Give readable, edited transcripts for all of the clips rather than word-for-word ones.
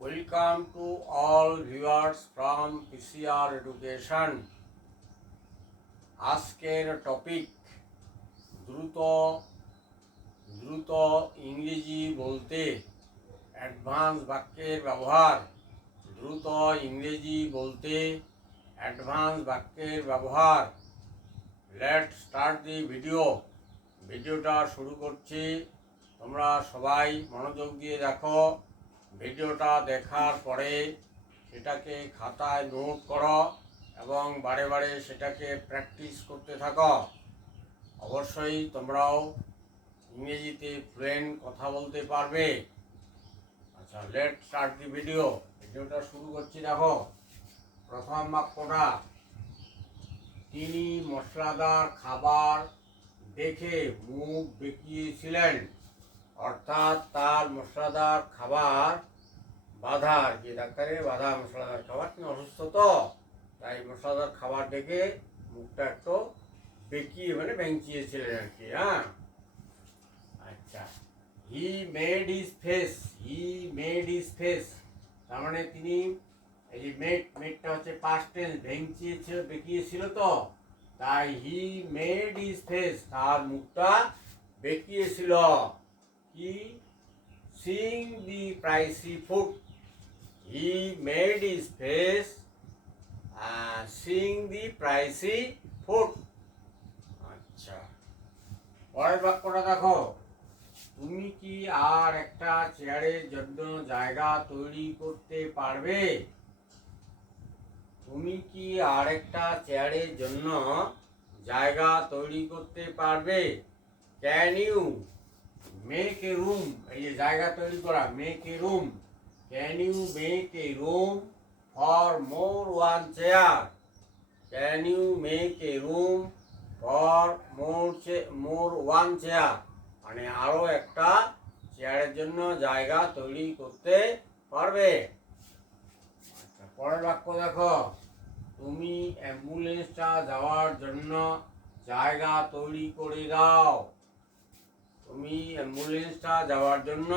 Welcome to all viewers from PCR Education. আজকের topic দ্রুত দ্রুত ইংরেজি বলতে অ্যাডভান্স বাক্যের ব্যবহার। দ্রুত ইংরেজি বলতে অ্যাডভান্স বাক্যের ব্যবহার। লেটস স্টার্ট দি ভিডিওটা শুরু করছি। তোমরা সবাই মনোযোগ দিয়ে দেখো। ভিডিওটা দেখার পরে সেটাকে খাতায় নোট করো এবং বারে বারে সেটাকে প্র্যাকটিস করতে থাকো। অবশ্যই তোমরাও ইংরেজিতে ফ্লুয়েন্ট কথা বলতে পারবে। আচ্ছা, লেট স্টার্ট দি ভিডিওটা শুরু করছি। দেখো প্রথম বাক্যটা, তিনি মশলাদার খাবার দেখে মুখ বেঁকিয়েছিলেন। অর্থাৎ তার মশলাদার খাবার বাধা, আর কি ডাক্তারের বাধা মশলাদার খাবার, তিনি অসুস্থ তো, তাই মশলাদার খাবার দেখে মুখটা একটু বেঁকিয়ে বেঁচিয়েছিলেন আর কি। হ্যাঁ, আচ্ছা, হি মেড হিজ ফেস, তার মানে তিনি, এই যে মেডটা হচ্ছে পাস্ট টেন্স, বেঁকিয়েছিল তো, তাই হি মেড হিজ ফেস, তার মুখটা বেঁকিয়েছিল। He seeing the pricey food. He made his face seeing the pricey food. আচ্ছা, পরের বাক্যটা দেখো, তুমি কি আর একটা চেয়ারের জন্য জায়গা তৈরি করতে পারবে? তুমি কি আর একটা চেয়ারের জন্য জায়গা তৈরি করতে পারবে? Can you make a room, এই যে জায়গা তৈরি করা, make a room. Can you make a room for more one chair? Can you make a room for more one chair, মানে আরও একটা চেয়ারের জন্য জায়গা তৈরি করতে পারবে। আচ্ছা, পরের বাক্য দেখো, তুমি অ্যাম্বুলেন্সটা যাওয়ার জন্য জায়গা তৈরি করে দাও। তুমি অ্যাম্বুলেন্সটা যাওয়ার জন্য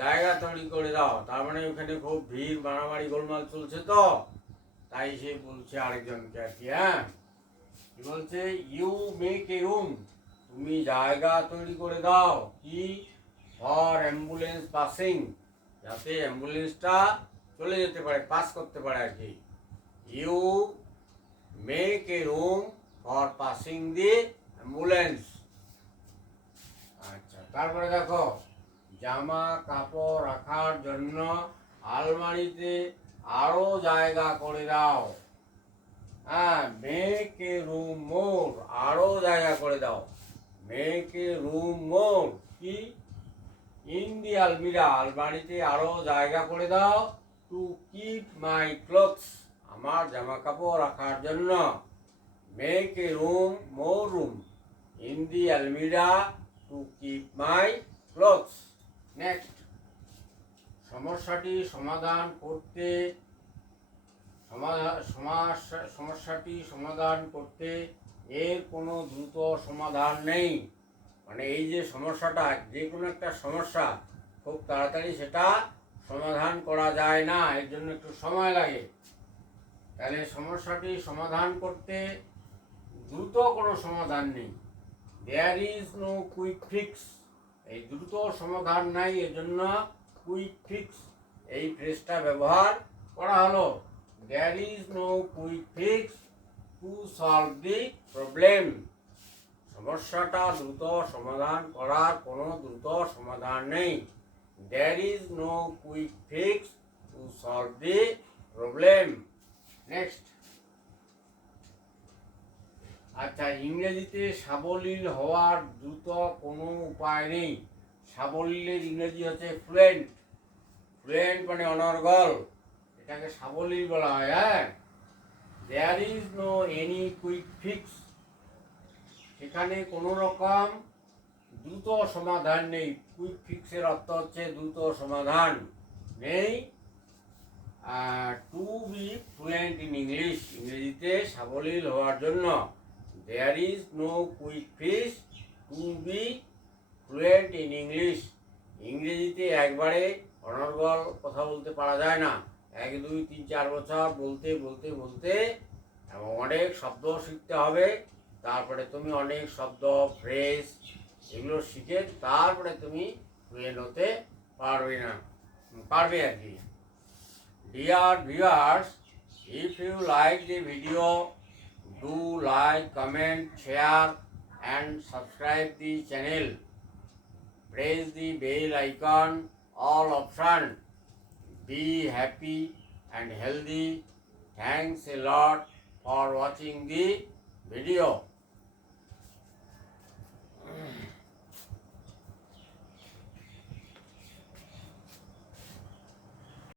জায়গা তৈরি করে দাও, তার মানে ওখানে খুব ভিড়, মারামারি, গোলমাল চলছে তো, তাই সে বলছে আরেকজনকে আর কি। হ্যাঁ, কি বলছে? ইউ মেক এ রুম, তুমি জায়গা তৈরি করে দাও কি? ফর অ্যাম্বুলেন্স পাসিং, যাতে অ্যাম্বুলেন্সটা চলে যেতে পারে, পাস করতে পারে আর কি। You make a room for passing the ambulance. আচ্ছা, তারপরে দেখো, জামা কাপড় রাখার জন্য আলমারিতে আরো জায়গা করে দাও। হ্যাঁ, মেক এ রুম মোর, আরো জায়গা করে দাও। মেক এ রুম মোর কি? ইন দি আলমিরা, আলমারিতে আরো জায়গা করে দাও। টু কিপ মাই ক্লোথস, আমার জামা কাপড় রাখার জন্য। Make a room more room in the almirah to keep my clothes. Next, সমস্যাটি সমাধান করতে এর কোনো দ্রুত সমাধান নেই। মানে এই যে সমস্যাটা, যে কোনো একটা সমস্যা খুব তাড়াতাড়ি সেটা সমাধান করা যায় না, এর জন্য একটু সময় লাগে। তাহলে সমস্যাটি সমাধান করতে দ্রুত কোনো সমাধান নেই। There is no quick fix, এই দ্রুত সমাধান নাই, এর জন্য কুইক ফিক্স এই ফ্রেজটা ব্যবহার করা হলো। There is no quick fix to solve the problem, সমস্যাটা দ্রুত সমাধান করার কোনো দ্রুত সমাধান নেই। There is no quick fix to solve the problem. Next, আচ্ছা, ইংরেজিতে সাবলীল হওয়ার দ্রুত কোনো উপায় নেই। সাবলীলের ইংরেজি হচ্ছে ফ্লুয়েন্ট। ফ্লুয়েন্ট মানে অনর্গল, এটাকে সাবলীল বলা হয়। হ্যাঁ, there is no any quick fix, সেখানে কোনো রকম দ্রুত সমাধান নেই। কুইক ফিক্সের অর্থ হচ্ছে দ্রুত সমাধান নেই। To be fluent in English, ইংরেজিতে সাবলীল হওয়ার জন্য there is no quick fix to be fluent in English, ইংরেজিতে একবারে অনর্গল কথা বলতে পারা যায় না। 1 2 3 4 বছর বলতে বলতে বলতে এবং অনেক শব্দ শিখতে হবে। তারপরে তুমি অনেক শব্দ ফ্রেজ এগুলো শিখে তারপরে তুমি ফ্লুয়েন্ট হতে পারবে আর কি। Dear viewers, if you like the video, do like, comment, share and subscribe the channel. Press the bell icon, all option. Be happy and healthy. Thanks a lot for watching the video.